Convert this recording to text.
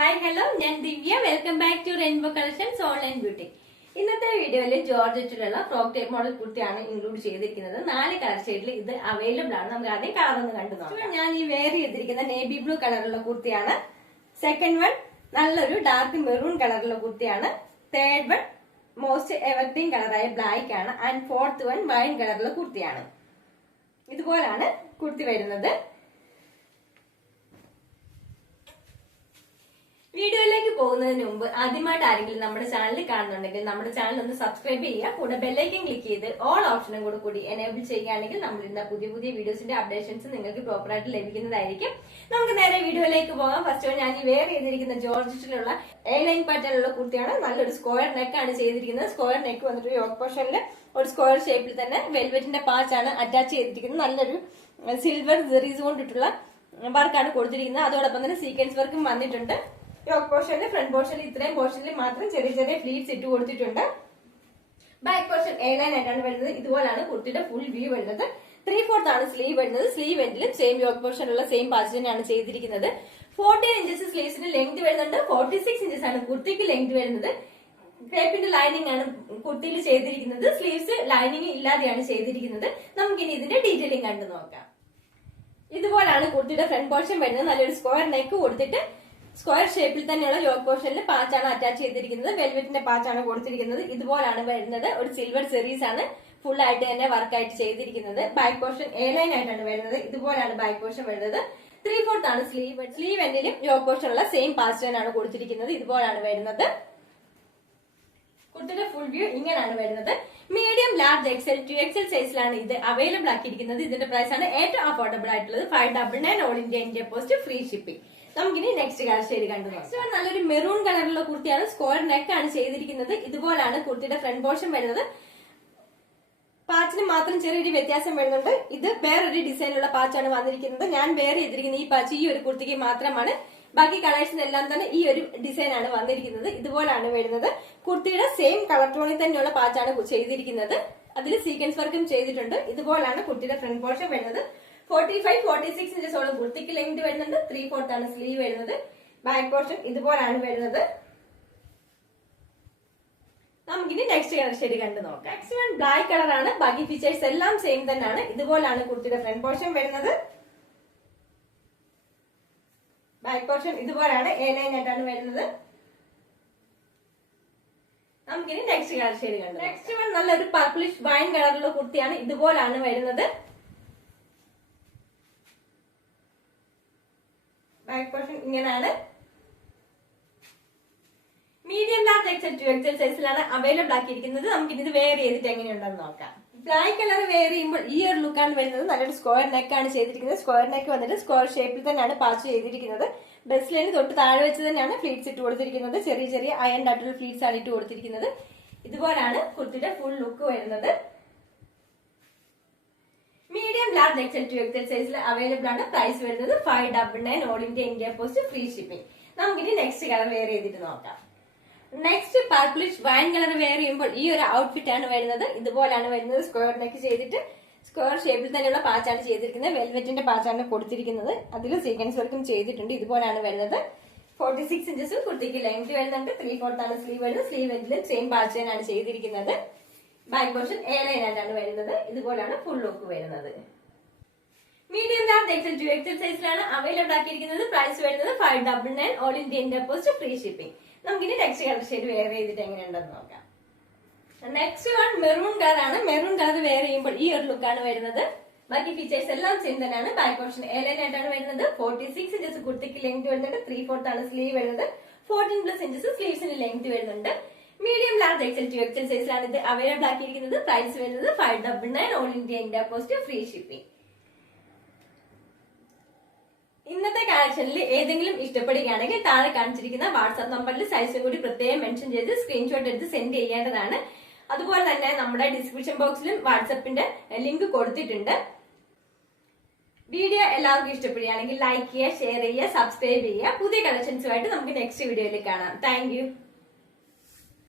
Hi hello ഞാൻ Divya. Welcome back to rainbow collections online beauty ഇന്നത്തെ വീഡിയോയിൽ ജോർജറ്റിലുള്ള ഫ്രോക്ക് ടൈപ്പ് മോഡൽ കുർത്തിയാണ് ഇൻക്ലൂഡ് ചെയ്തിരിക്കുന്നത്. നാല് കളർ ഷെയ്ഡിൽ ഇത് അവൈലബിൾ ആണ്. നമുക്ക് ആദ്യം കളർ ഒന്ന് കണ്ടു നോക്കാം. ഞാൻ ഈ വെയർ ചെയ്തിരിക്കുന്ന നേവി ബ്ലൂ കളറുള്ള കുർത്തിയാണ്. സെക്കൻഡ് വൺ നല്ലൊരു ഡാർക്ക് മെറൂൺ കളറുള്ള കുർത്തിയാണ്. തേർഡ് വൺ മോസ്റ്റ് എവർഗ്രീൻ കളറായ ബ്ലാക്ക് ആണ്. ആൻഡ് ഫോർത്ത് വൺ വൈൻ കളറുള്ള കുർത്തിയാണ്. ഇതുപോലാണ് കുർത്തി വരുന്നത്. വീഡിയോയിലേക്ക് പോകുന്നതിന് മുമ്പ് ആദ്യമായിട്ട് ആരെങ്കിലും നമ്മുടെ ചാനൽ കാണുന്നുണ്ടെങ്കിൽ നമ്മുടെ ചാനൽ ഒന്ന് സബ്സ്ക്രൈബ് ചെയ്യുക. കൂടെ ബെല്ലൈക്കൻ ക്ലിക്ക് ചെയ്ത് ഓൾ ഓപ്ഷനും കൂടെ കൂടി എനേബിൾ ചെയ്യുകയാണെങ്കിൽ നമ്മൾ ഇന്ന പുതിയ പുതിയ വീഡിയോസിന്റെ അപ്ഡേഷൻസ് നിങ്ങൾക്ക് പ്രോപ്പർ ആയിട്ട് ലഭിക്കുന്നതായിരിക്കും. നമുക്ക് നേരെ വീഡിയോയിലേക്ക് പോകാം. ഫസ്റ്റ് ഞാൻ ഈ വെയർ ചെയ്തിരിക്കുന്ന ജോർജിറ്റിലുള്ള എ ലൈൻ പാറ്റേണിലുള്ള കുർത്തിയാണ്. നല്ലൊരു സ്ക്വയർ നെക്ക് ആണ് ചെയ്തിരിക്കുന്നത്. സ്ക്വയർ നെക്ക് വന്നിട്ട് യോക്ക് പോർഷനിൽ ഒരു സ്ക്വയർ ഷേപ്പിൽ തന്നെ വെൽവെറ്റിന്റെ പാച്ചാണ് അറ്റാച്ച് ചെയ്തിരിക്കുന്നത്. നല്ലൊരു സിൽവർ ജെറീസ് കൊണ്ടിട്ടുള്ള വർക്കാണ് കൊടുത്തിരിക്കുന്നത്. അതോടൊപ്പം തന്നെ സീക്വൻസ് വർക്കും വന്നിട്ടുണ്ട്. യോക്ക് പോർഷനിൽ ഫ്രണ്ട് പോർഷനിൽ ഇത്രയും പോർഷനിൽ മാത്രം ചെറിയ ചെറിയ ഫ്ലീറ്റ്സ് ഇട്ട് കൊടുത്തിട്ടുണ്ട്. ബാക്ക് പോർഷൻ എ ലൈൻ ആയിട്ടാണ് വരുന്നത്. ഇതുപോലാണ് കുർത്തിയുടെ ഫുൾ വ്യൂ വരുന്നത്. ത്രീ ഫോർത്ത് ആണ് സ്ലീവ് വരുന്നത്. സ്ലീവ് എൻഡിലും സെയിം യോക്ക് പോർഷനുള്ള സെയിം പാച്ച് തന്നെയാണ് ചെയ്തിരിക്കുന്നത്. ഫോർട്ടീൻ ഇഞ്ചസ് സ്ലീവ്സിന് ലെങ്ത് വരുന്നുണ്ട്. ഫോർട്ടി സിക്സ് ഇഞ്ചസ് ആണ് കുർത്തിക്ക് ലെങ്ത് വരുന്നത്. ക്രേപ്പിന്റെ ലൈനിങ് ആണ് കുർത്തിയിൽ ചെയ്തിരിക്കുന്നത്. സ്ലീവ്സ് ലൈനിങ് ഇല്ലാതെയാണ് ചെയ്തിരിക്കുന്നത്. നമുക്കിനി ഇതിന്റെ ഡീറ്റെയിലിംഗ് കണ്ടു നോക്കാം. ഇതുപോലാണ് കുർത്തിയുടെ ഫ്രണ്ട് പോർഷൻ വരുന്നത്. നല്ലൊരു സ്ക്വയർ നെക്ക് കൊടുത്തിട്ട് സ്ക്വയർ ഷേപ്പിൽ തന്നെയുള്ള യോക്ക് പോർഷനിൽ പാച്ചാണ് അറ്റാച്ച് ചെയ്തിരിക്കുന്നത്. വെൽവെറ്റിന്റെ പാച്ചാണ് കൊടുത്തിരിക്കുന്നത്. ഇതുപോലാണ് വരുന്നത്. ഒരു സിൽവർ സെറീസ് ആണ് ഫുൾ ആയിട്ട് തന്നെ വർക്കായിട്ട് ചെയ്തിരിക്കുന്നത്. ബാക്ക് പോർഷൻ എ ലൈൻ ആയിട്ടാണ് വരുന്നത്. ഇതുപോലാണ് ബാക്ക് പോർഷൻ വരുന്നത്. ത്രീ ഫോർത്ത് ആണ് സ്ലീവ് സ്ലീവ് എൻഡിലും യോക്ക് പോർഷനുള്ള സെയിം പാസ്റ്റേൺ ആണ് കൊടുത്തിരിക്കുന്നത്. ഇതുപോലാണ് വരുന്നത്. കുർത്തിയുടെ ഫുൾ വ്യൂ ഇങ്ങനെയാണ് വരുന്നത്. Medium large XL two XL സൈസിലാണ് ഇത് അവൈലബിൾ ആക്കിയിരിക്കുന്നത്. ഇതിന്റെ പ്രൈസ് ആണ് ഏറ്റവും അഫോർഡബിൾ ആയിട്ടുള്ളത്. Five double nine all India India post free shipping നമുക്കിനി നെക്സ്റ്റ് കളർ ഷെയ്ഡ് കണ്ടു നെക്സ്റ്റ് നല്ലൊരു മെറൂൺ കളറിലുള്ള കുർത്തിയാണ്. സ്ക്വയർ നെക്ക് ആണ് ചെയ്തിരിക്കുന്നത്. ഇതുപോലാണ് കുർത്തിയുടെ ഫ്രണ്ട് പോർഷൻ വരുന്നത്. പാച്ചിന് മാത്രം ചെറിയൊരു വ്യത്യാസം വരുന്നുണ്ട്. ഇത് വേറൊരു ഡിസൈനുള്ള പാച്ചാണ് വന്നിരിക്കുന്നത്. ഞാൻ വേറെ ചെയ്തിരിക്കുന്ന ഈ പാച്ച് ഈ ഒരു കുർത്തിക്ക് മാത്രമാണ്. ബാക്കി കളേഴ്സിനെല്ലാം തന്നെ ഈ ഒരു ഡിസൈൻ ആണ് വന്നിരിക്കുന്നത്. ഇതുപോലാണ് വരുന്നത്. കുർത്തിയുടെ സെയിം കളർ ടോണിൽ തന്നെയുള്ള പാച്ചാണ് ചെയ്തിരിക്കുന്നത്. അതിൽ സീക്വൻസ് വർക്കും ചെയ്തിട്ടുണ്ട്. ഇതുപോലാണ് കുർത്തിയുടെ ഫ്രണ്ട് പോർഷൻ വരുന്നത്. ഫോർട്ടി ഫൈവ് ഫോർട്ടി സിക്സ് ഇഞ്ചസോളം കുർത്തിക്ക് ലെങ്ത് വരുന്നുണ്ട്. ത്രീ ഫോർത്ത് ആണ് സ്ലീവ് വരുന്നത്. ബാക്ക് പോർഷൻ ഇതുപോലാണ് വരുന്നത്. നമുക്കിനി നെക്സ്റ്റ് കളർ ഷെയ്ഡ് കണ്ടു നോക്കാം. നെക്സ്റ്റ് വൺ ബ്ലാക്ക് കളറാണ് ബാക്കി ഫീച്ചേഴ്സ് എല്ലാം സെയിം തന്നെയാണ്. ഇതുപോലാണ് കുർത്തിയുടെ ഫ്രണ്ട് പോർഷൻ വരുന്നത്. ബാക്ക് പോർഷൻ ഇതുപോലാണ്. എ ലൈൻ ആയിട്ടാണ് വരുന്നത്. നമുക്കിനി നെക്സ്റ്റ് കളർ ഷെയ്ഡ് കണ്ടു നെക്സ്റ്റ് വൺ നല്ലൊരു പർപ്പിളിഷ് വൈൻ കളറുള്ള കുർത്തിയാണ് ഇതുപോലാണ് വരുന്നത്. ഇങ്ങനെയാണ് medium large XL two XL സൈസിലാണ് അവൈലബിൾ ആക്കിയിരിക്കുന്നത്. നമുക്ക് ഇതിന് വെയർ ചെയ്തിട്ട് എങ്ങനെയുണ്ടെന്ന് നോക്കാം. ബ്ലാക്ക് കളർ വെയർ ചെയ്യുമ്പോൾ ഈ ഒരു ലുക്കാണ് വരുന്നത്. നല്ലൊരു സ്ക്വയർ നെക്ക് ആണ് ചെയ്തിരിക്കുന്നത്. സ്ക്വയർ നെക്ക് വന്നിട്ട് സ്ക്വയർ ഷേപ്പിൽ തന്നെയാണ് പാച്ച് ചെയ്തിരിക്കുന്നത്. ഡ്രസ് ലൈന് തൊട്ട് താഴെ വെച്ച് തന്നെയാണ് ഫ്ലീറ്റ്സ് ഇട്ട് കൊടുത്തിരിക്കുന്നത്. ചെറിയ ചെറിയ അയൺ ആയിട്ടുള്ള ഫ്ലീറ്റ്സ് ആണ് ഇട്ട് കൊടുത്തിരിക്കുന്നത്. ഇതുപോലാണ് കുർത്തിയുടെ ഫുൾ ലുക്ക് വരുന്നത്. Medium large XL two XL സൈസിൽ അവൈലബിൾ ആണ്. പ്രൈസ് വരുന്നത് five double nine all India India post free shipping നമുക്കിനി നെക്സ്റ്റ് കളർ വെയർ ചെയ്തിട്ട് നോക്കാം. Next purplish wine colour wear ചെയ്യുമ്പോൾ ഈ ഒരു ഔട്ട്ഫിറ്റ് ആണ് വരുന്നത്. ഇതുപോലാണ് വരുന്നത്. സ്ക്വയർ നെക്ക് ചെയ്തിട്ട് സ്ക്വയർ ഷേപ്പിൽ തന്നെയുള്ള പാച്ചാണ് ചെയ്തിരിക്കുന്നത്. വെൽവെറ്റിന്റെ പാച്ചാണ് കൊടുത്തിരിക്കുന്നത്. അതിൽ സീക്വൻസ് വർക്കും ചെയ്തിട്ടുണ്ട്. ഇതുപോലാണ് വരുന്നത്. ഫോർട്ടി സിക്സ് ഇഞ്ചസ് കുർത്തിക്ക് ലെങ്ത് വരുന്നുണ്ട്. ത്രീ ഫോർത്ത് ആണ് സ്ലീവ് വരുന്നത്. സ്ലീവ് എൻഡിലും സെയിം പാച്ചാണ് ചെയ്തിരിക്കുന്നത്. ബാക്ക് പോർഷൻ എ ലൈൻ ആയിട്ടാണ് വരുന്നത്. ഇതുപോലെയാണ് ഫുൾ ലുക്ക് വരുന്നത്. Medium large XL two XL സൈസിലാണ് അവൈലബിൾ ആക്കിയിരിക്കുന്നത്. പ്രൈസ് വരുന്നത് five double nine all Indian deposit post free shipping നമുക്കിനി നെക്സ്റ്റ് കളർ ഷെയ്ഡ് വേറെ ചെയ്തിട്ട് എങ്ങനെയുണ്ടെന്ന് നോക്കാം. നെക്സ്റ്റ് വൺ മെറൂൺ കളർ ആണ്. മെറൂൺ കളർ വെയർ ചെയ്യുമ്പോൾ ഈ ഒരു ലുക്കാണ് വരുന്നത്. ബാക്കി ഫീച്ചേഴ്സ് എല്ലാം സെയിം തന്നെയാണ്. ബാക്ക് ഓപ്ഷൻ ആയിട്ടാണ് വരുന്നത്. ഫോർട്ടി സിക്സ് ഇഞ്ചസ് കുർത്തിക്ക് ലെങ്ത് വരുന്നുണ്ട്. ത്രീ ഫോർത്ത് ആണ് സ്ലീവ് വരുന്നത്. ഫോർട്ടീൻ പ്ലസ് ഇഞ്ചസ് സ്ലീവ്സിന് ലെങ്ത് വരുന്നുണ്ട്. Medium large XL two XL സൈസിലാണ് ഇത് അവൈലബിൾ ആക്കിയിരിക്കുന്നത്. പ്രൈസ് വരുന്നത് five double nine all India India post free shipping ഇന്നത്തെ കളക്ഷനിൽ ഏതെങ്കിലും ഇഷ്ടപ്പെടുകയാണെങ്കിൽ താഴെ കാണിച്ചിരിക്കുന്ന വാട്സാപ്പ് നമ്പറിൽ സൈസും കൂടി പ്രത്യേകം മെൻഷൻ ചെയ്ത് സ്ക്രീൻഷോട്ട് എടുത്ത് സെൻഡ് ചെയ്യേണ്ടതാണ്. അതുപോലെ തന്നെ നമ്മുടെ ഡിസ്ക്രിപ്ഷൻ ബോക്സിലും വാട്സപ്പിന്റെ ലിങ്ക് കൊടുത്തിട്ടുണ്ട്. വീഡിയോ എല്ലാവർക്കും ഇഷ്ടപ്പെടുകയാണെങ്കിൽ ലൈക്ക് ചെയ്യുക ഷെയർ ചെയ്യുക സബ്സ്ക്രൈബ് ചെയ്യുക. പുതിയ കളക്ഷൻസുമായിട്ട് നമുക്ക് നെക്സ്റ്റ് വീഡിയോയിൽ കാണാം. താങ്ക്